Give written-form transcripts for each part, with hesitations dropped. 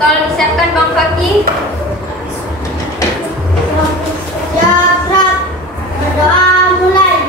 Tolong disiapkan Bang Fakih. Berdoa mulai.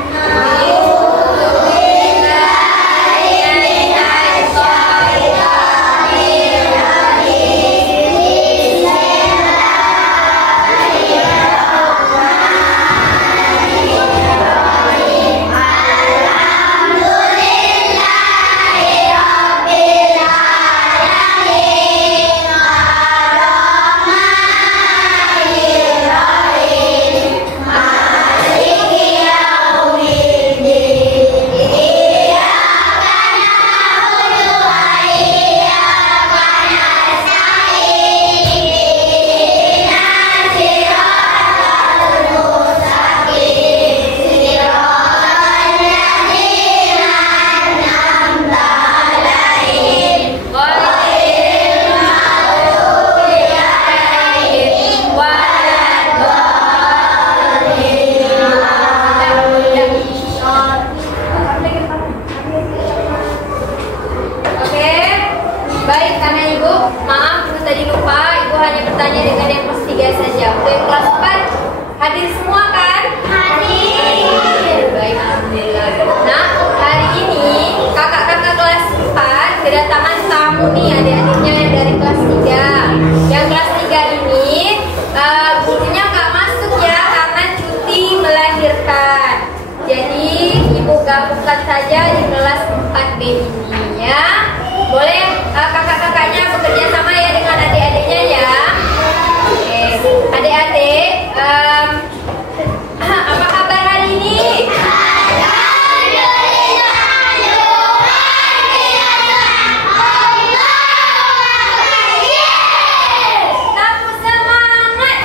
Baik, karena Ibu, maaf Ibu tadi lupa, Ibu hanya bertanya dengan yang kelas 3 saja. Untuk yang kelas 4, hadir semua kan? Hadir. Baik, alhamdulillah. Nah, hari ini kakak-kakak kelas 4 kedatangan tamu nih, adik-adiknya yang dari kelas 3. Yang kelas 3 ini gurunya nggak masuk ya, karena cuti melahirkan. Jadi, Ibu gabungkan saja di kelas 4B ini ya. Boleh kakak-kakaknya bekerja sama ya dengan adik-adiknya ya. Oke, adik-adik, apa kabar hari ini? Kamu semangat.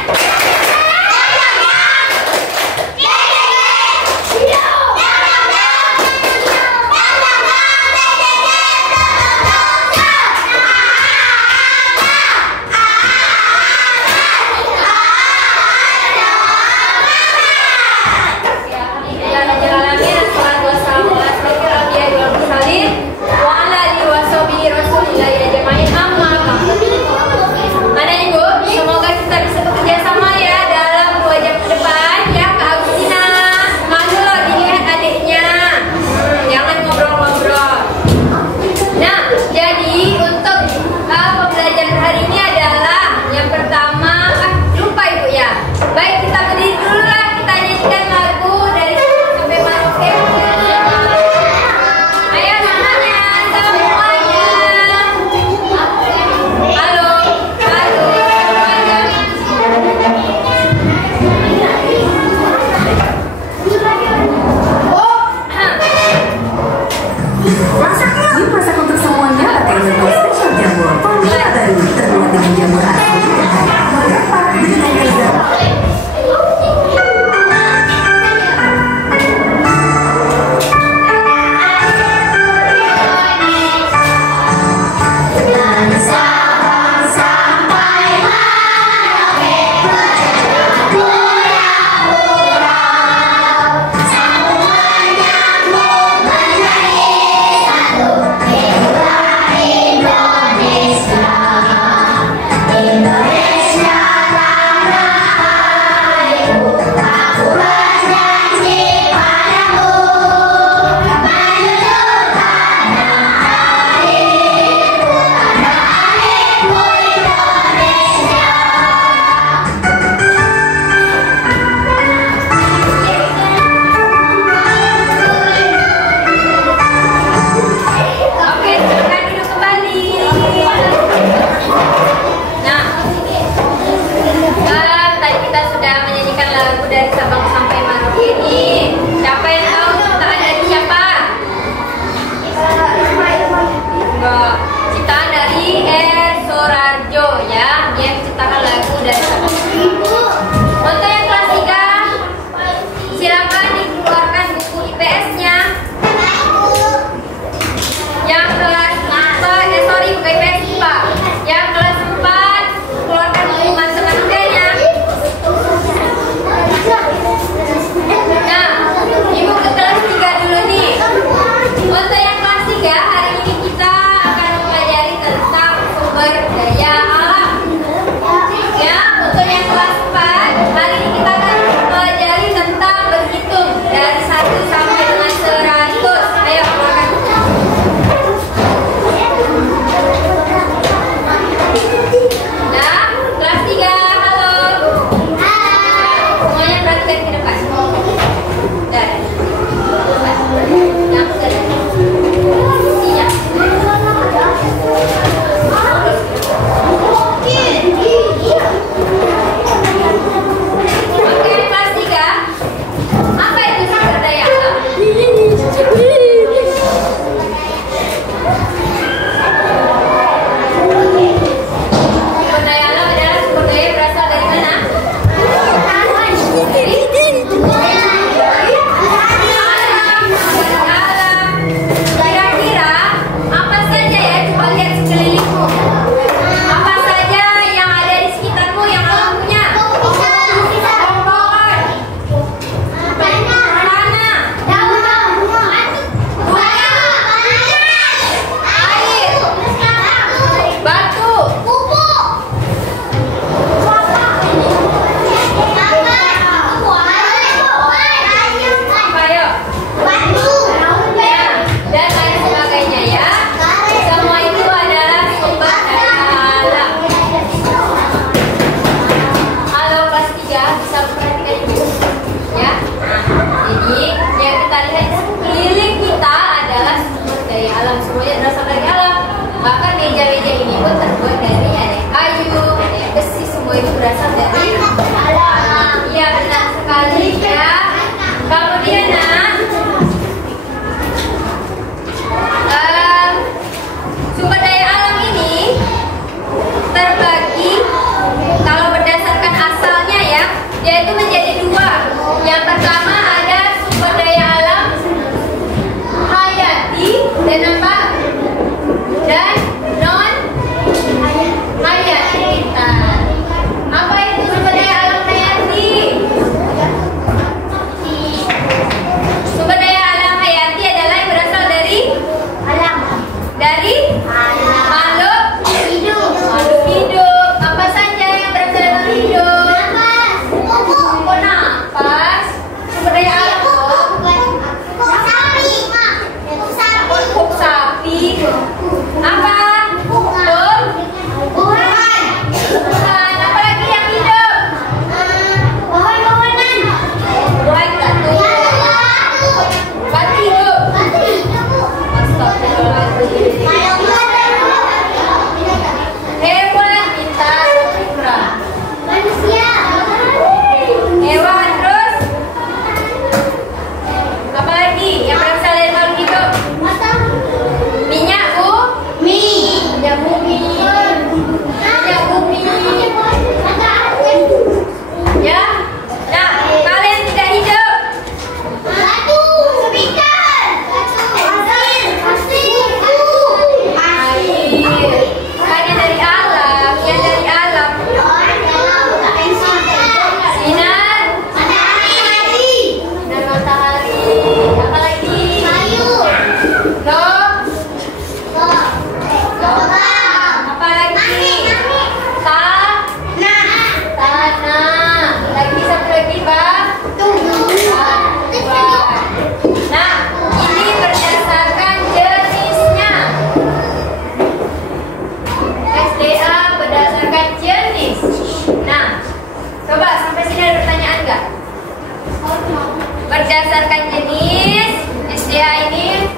Mana Ibu? Semoga kita bisa bekerja sama ya dalam 2 jam ke depan ya Kak Agustina. Malu loh dilihat adiknya. Jangan ngobrol-ngobrol. Nah, jadi untuk pembelajaran hari ini adalah yang pertama, lupa Ibu ya. Baik, kita berdiri dulu lah, kita nyanyikan lagu dari sampai Merauke. Ayo semuanya, semuanya. Halo, halo semuanya. Masak untuk semuanya pakai menu spesial jamur. Formula baru terbuat dengan jamur asli dan harga berapa dengan lezat. Indonesia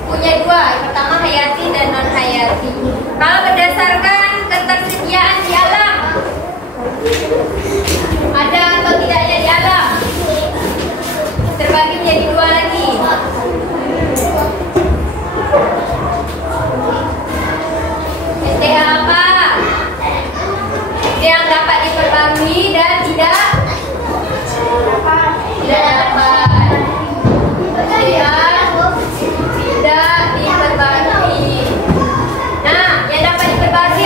punya dua, yang pertama hayati dan non hayati. Kalau berdasarkan ketersediaan di alam, ada atau tidaknya di alam? Terbagi menjadi dua lagi. STH apa? Yang dapat diperbarui dan tidak dapat. Tidak diperbarui. Nah, yang dapat diperbarui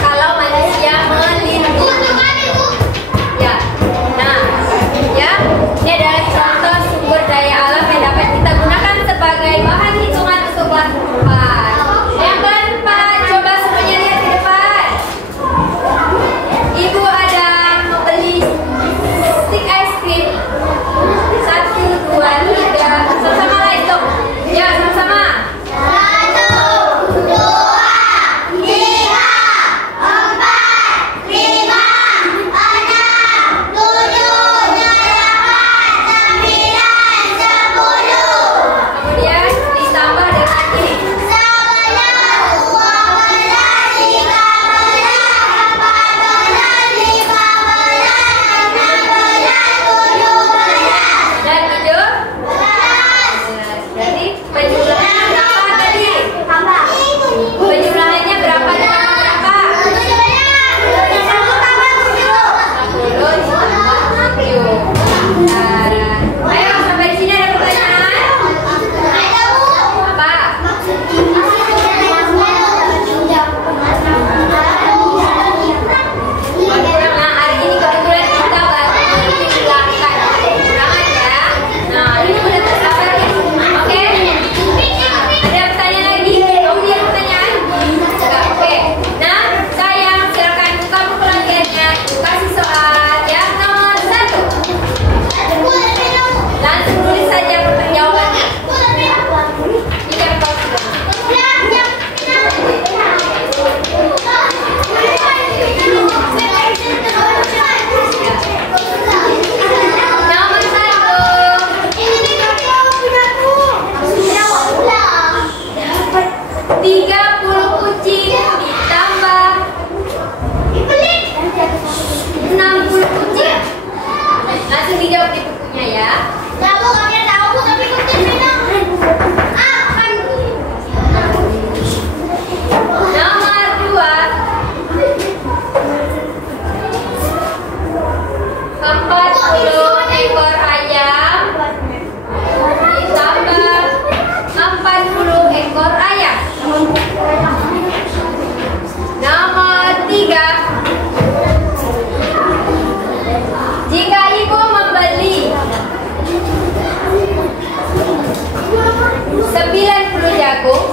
kalau manusia melindungi. Ya, nah, ya, ini adalah contoh sumber daya alam yang dapat kita gunakan sebagai bahan hitungan untuk kelas 4. Yang keempat, coba semuanya lihat di depan. Ibu ada membeli stick es krim. 1, 2, 3. Sama-sama lah hitung. Ya, sama-sama. 1, 2, 3, 4, 5, 6, 7, 8, 9, 10. Kemudian ditambah dengan ini. 11, 12, 13, 14, 15, 16, 17. Dan 17. Berarti penjumlahannya berapa tadi? Penjumlahannya berapa ditambah berapa? 10 ayo sampai di sini ada pertanyaan? Apa? Nah, hari ini kebetulan kita baru menghilangkan kekurangan ya. Nah, ini udah tersabar ya. Oke? Ada pertanyaan lagi? Kamu lihat pertanyaan? Enggak, oke. Nah, sayang, silakan buka buku latihannya. Kasih soal yang nomor 1. Langsung tulis saja jawabannya. Ini kau sudah. Nomor 1. 30 kucing ditambah 60 kucing. Langsung dijawab di bukunya ya. Nomor 2. 40 ekor ayam ditambah 40 ekor ayam. Nomor 3. Jika ibu membeli 90 jagung,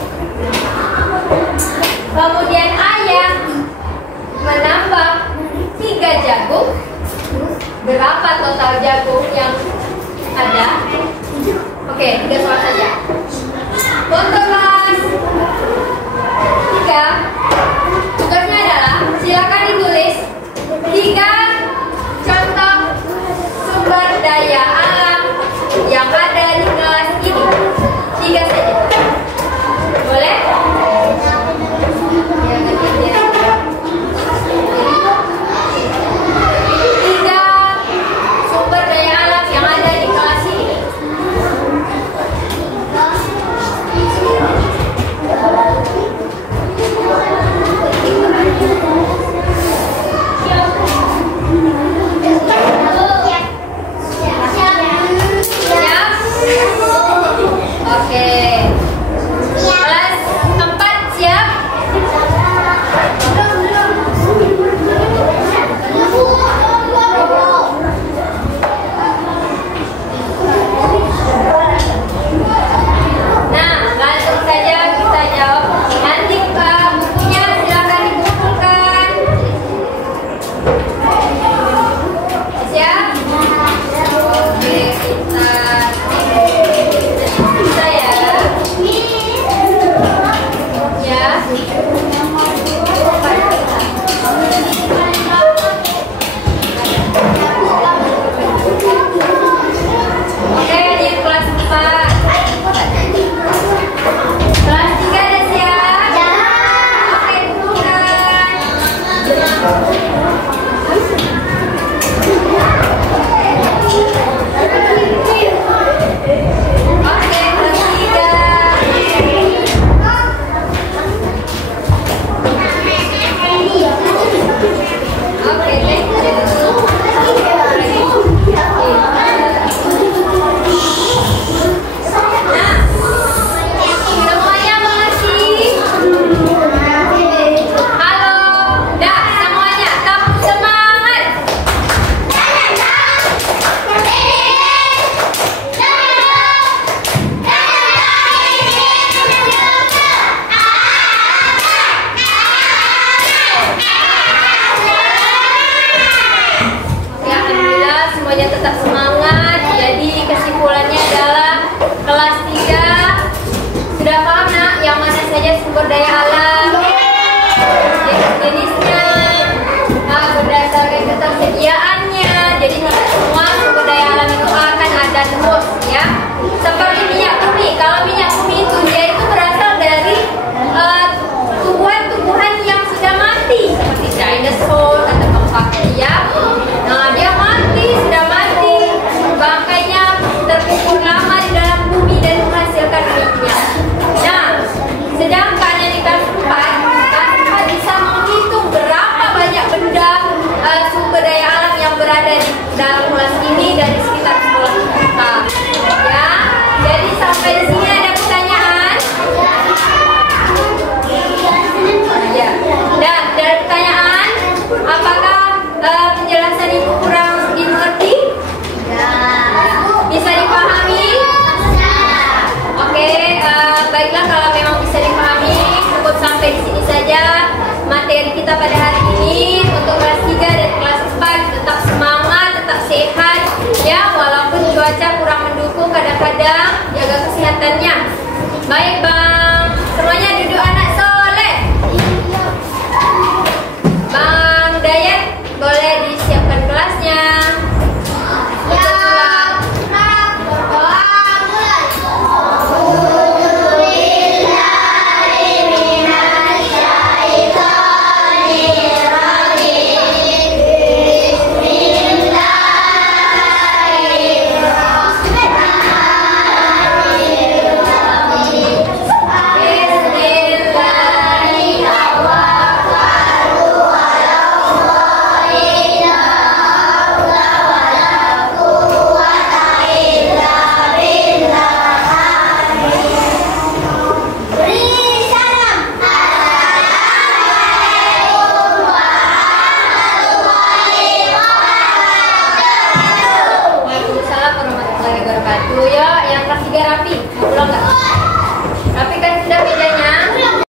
kemudian ayah menambah 3 jagung, berapa total jagung yang ada? Oke, 3 soal saja. Untuk kelas 3, tugasnya adalah silakan ditulis 3 contoh sumber daya alam yang ada di kelas ini. 3 saja. Boleh? Ya, tiga sumber daya alam yang ada di kelas ini. kadang-kadang jaga kesehatannya. Baik Bang, semuanya